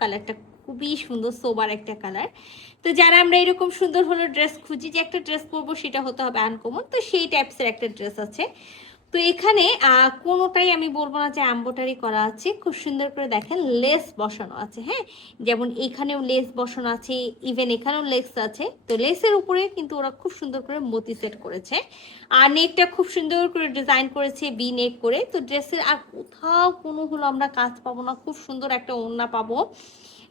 কালারটা খুবই সুন্দর, সোবার একটা কালার। তো যারা আমরা এরকম সুন্দর হলো ড্রেস খুঁজি যে একটা ড্রেস পরবো সেটা হতে হবে আনকমন, তো সেই টাইপসের একটা ড্রেস আছে। তো এখানে কোনোটাই আমি বলবো না যে এমব্রয়ডারি করা আছে, খুব সুন্দর করে দেখেন লেস বসানো আছে। হ্যাঁ, যেমন এখানেও লেস বসানো আছে, ইভেন এখানেও লেস আছে। তো লেসের উপরে কিন্তু ওরা খুব সুন্দর করে মতি সেট করেছে, আর নেকটা খুব সুন্দর করে ডিজাইন করেছে বি নেক করে। তো ড্রেসের আর কোথাও কোনো হলো আমরা কাজ পাবো না, খুব সুন্দর একটা ওড়না পাবো,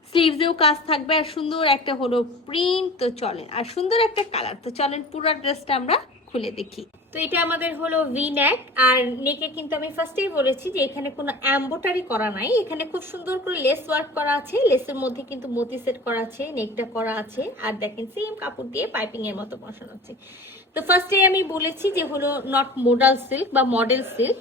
স্লিভসেও কাজ থাকবে, আর সুন্দর একটা হলো প্রিন্ট। তো চলেন, আর সুন্দর একটা কালার। তো চলেন পুরো ড্রেসটা আমরা খুলে দেখি। তো এটা আমাদের হলো ভি নেক, আর নেকে কিন্তু আমি ফার্স্টেই বলেছি যে এখানে কোনো এমব্রয়ডারি করা নাই, এখানে খুব সুন্দর করে লেস ওয়ার্ক করা আছে, লেসের মধ্যে কিন্তু মতি সেট করা আছে, নেকটা করা আছে, আর দেখেন সেম কাপড় দিয়ে পাইপিং এর মতো বসানো আছে। তো ফার্স্টে আমি বলেছি যে হলো নট মডেল সিল্ক বা মডেল সিল্ক,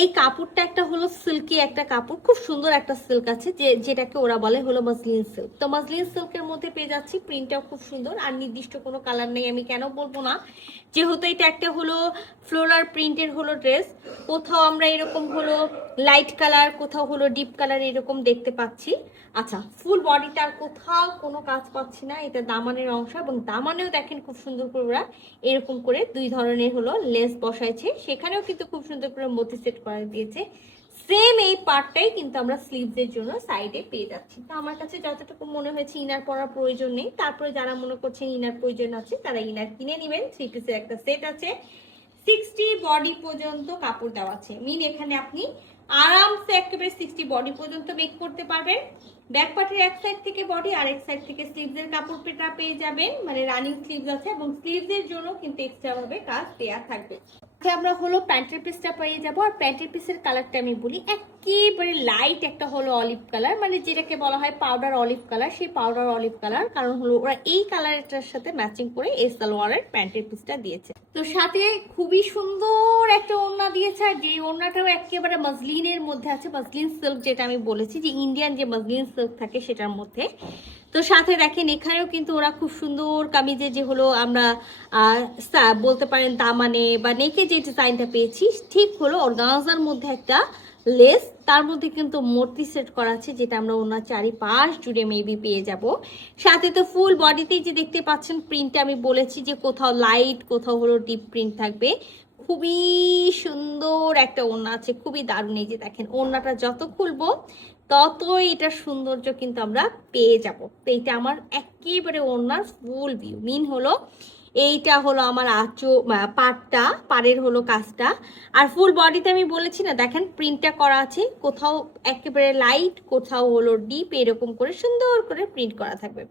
এই কাপড়টা একটা হলো সিল্কি একটা কাপড়, খুব সুন্দর একটা সিল্ক আছে যেটাকে ওরা বলে হলো মসলিন সিল্ক। তো মসলিন সিল্কের মধ্যে পেয়ে যাচ্ছি, প্রিন্টটাও খুব সুন্দর, আর নির্দিষ্ট কোনো কালার নেই। আমি কেন বলবো না, যেহেতু এটা একটা হলো ফ্লোরাল প্রিন্টের হলো ড্রেস, কোথাও আমরা এরকম হলো লাইট কালার, কোথাও হলো ডিপ কালার এরকম দেখতে পাচ্ছি। আচ্ছা, ফুল বডিটা আর কোথাও কোনো কাজ পাচ্ছি না, এটা দামানের অংশ, এবং দামানেও দেখেন খুব সুন্দর করে ওরা এরকম করে দুই ধরনের হলো লেস বসাইছে, সেখানেও কিন্তু খুব সুন্দর করে মতি সেট করে দিয়েছে। সেম এই পার্টটাই কিন্তু আমরা স্লিভসের জন্য সাইডে পেয়ে যাচ্ছি। তো আমার কাছে যতটুকু মনে হয়েছে ইনার পরার প্রয়োজন নেই, তারপরে যারা মনে করছেন ইনার প্রয়োজন আছে তারা ইনার কিনে নেবেন। 3 পিসের একটা সেট আছে, 60 বডি পর্যন্ত কাপড় দেওয়া আছে, মিন এখানে আপনি আরামসে একেবারে 60 বডি পর্যন্ত মেক করতে পারবেন। ব্যাক পার্টের এক সাইড থেকে বডি, আর এক সাইড থেকে স্লিভসের কাপড় পেটা পেয়ে যাবেন, মানে রানিং স্লিভস আছে, এবং স্লিভসের জন্য কিন্তু এক্সট্রা ভাবে কাজ দেয়া থাকবে। আমরা হলো প্যান্টের পিসটা পেয়ে যাবো, আর প্যান্টের পিসের কালারটা আমি বলি একেবারে লাইট একটা হলো অলিভ কালার, মানে যেটাকে বলা হয় পাউডার অলিভ কালার, সেই পাউডার অলিভ কালার, কারণ হলো ওরা এই কালারটার সাথে ম্যাচিং করে এই সালোয়ারের প্যান্টের পিসটা দিয়েছে। তো সাথে খুবই সুন্দর একটা ওড়না দিয়েছে, আর যে ওড়নাটাও একেবারে মসলিনের মধ্যে আছে, মসলিন সিল্ক যেটা আমি বলেছি যে ইন্ডিয়ান যে মসলিন সিল্ক থাকে সেটার মধ্যে। তো সাথে দেখেন এখানেও কিন্তু ওরা খুব সুন্দর কামিজে যে হলো আমরা বলতে পারেন দামানে বা নেকে যে ডিজাইনটা পেয়েছি, ঠিক হলো অর্গানজার মধ্যে একটা লেস, তার মধ্যে কিন্তু মূর্তি সেট করা আছে, যেটা আমরা ওনার চারিপাশ জুড়ে মেবি পেয়ে যাব। সাথে তো ফুল বডিতেই যে দেখতে পাচ্ছেন প্রিন্টটা আমি বলেছি যে কোথাও লাইট কোথাও হলো ডিপ প্রিন্ট থাকবে, খুবই সুন্দর একটা ওড়না আছে, খুবই দারুণ। এই যে দেখেন ওড়নাটা যত খুলবো ততই এটার সৌন্দর্য কিন্তু আমরা পেয়ে যাব। তো এইটা আমার একেবারে ওড়নার ফুল ভিউ, মিন হলো এইটা হলো আমার পাড়টা, পাড়ের হলো কাজটা, আর ফুল বডিতে আমি বলেছি না দেখেন প্রিন্টটা করা আছে, কোথাও একেবারে লাইট কোথাও হলো ডিপ, এরকম করে সুন্দর করে প্রিন্ট করা থাকবে।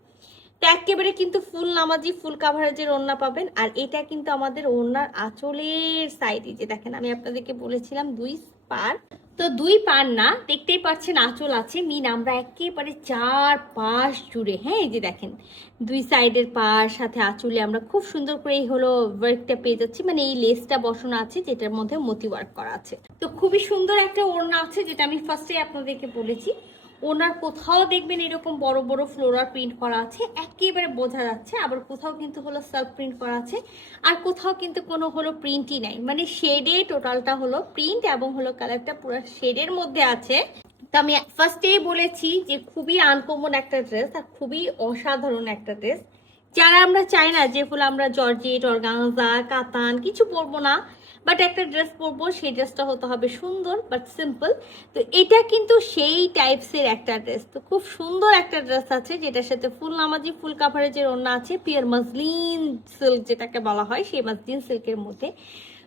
তো একেবারে কিন্তু ফুল নামাজি ফুল কাভারেজের ওড়না পাবেন। আর এটা কিন্তু আমাদের ওড়নার আঁচলের সাইডে, যে দেখেন আমি আপনাদেরকে বলেছিলাম 2 পার, তো 2 পার না, দেখতেই পাচ্ছেন আঁচল আছে, মিন আমরা একেবারে 4 পাশ জুড়ে, হ্যাঁ এই যে দেখেন 2 সাইডের পাশ সাথে আঁচলে আমরা খুব সুন্দর করে এই হলো ওয়ার্কটা পেয়ে যাচ্ছি, মানে এই লেসটা বসানো আছে যেটার মধ্যে মতি ওয়ার্ক করা আছে। তো খুবই সুন্দর একটা ওড়না আছে, যেটা আমি ফার্স্টে আপনাদেরকে বলেছি। ওনার কোথাও দেখবেন এরকম বড় বড় ফ্লোরাল প্রিন্ট করা আছে, একেবারে বোঝা যাচ্ছে, আবার কোথাও কিন্তু হলো সেলফ প্রিন্ট করা আছে, আর কোথাও কিন্তু কোনো হলো প্রিন্টই নাই, মানে শেডে টোটালটা হলো প্রিন্ট, এবং হলো কালারটা পুরো শেডের মধ্যে আছে। তো আমি ফার্স্টেই বলেছি যে খুবই আনকমন একটা ড্রেস, আর খুবই অসাধারণ একটা ড্রেস। যারা আমরা চাই না যে হলো আমরা জর্জেট অর্গানজা কাতান কিছু পরবো না, বাট একটা ড্রেস পরবো, সেই ড্রেসটা হতে হবে সুন্দর বাট সিম্পল। তো এটা কিন্তু সেই টাইপসের একটা ড্রেস। তো খুব সুন্দর একটা ড্রেস আছে, যেটার সাথে ফুল নামাজি ফুল কাভারেজের ওড়না আছে, পিওর মসলিন সিল্ক যেটাকে বলা হয়, সেই মসলিন সিল্কের মধ্যে।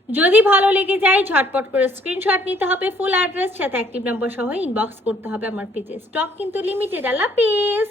যদি ভালো লেগে যায় ঝটপট করে স্ক্রিনশট নিতে হবে, ফুল অ্যাড্রেস সাথে অ্যাক্টিভ নাম্বার সহ ইনবক্স করতে হবে আমার পেজে। স্টক কিন্তু লিমিটেড। আল্লাহ হাফেজ।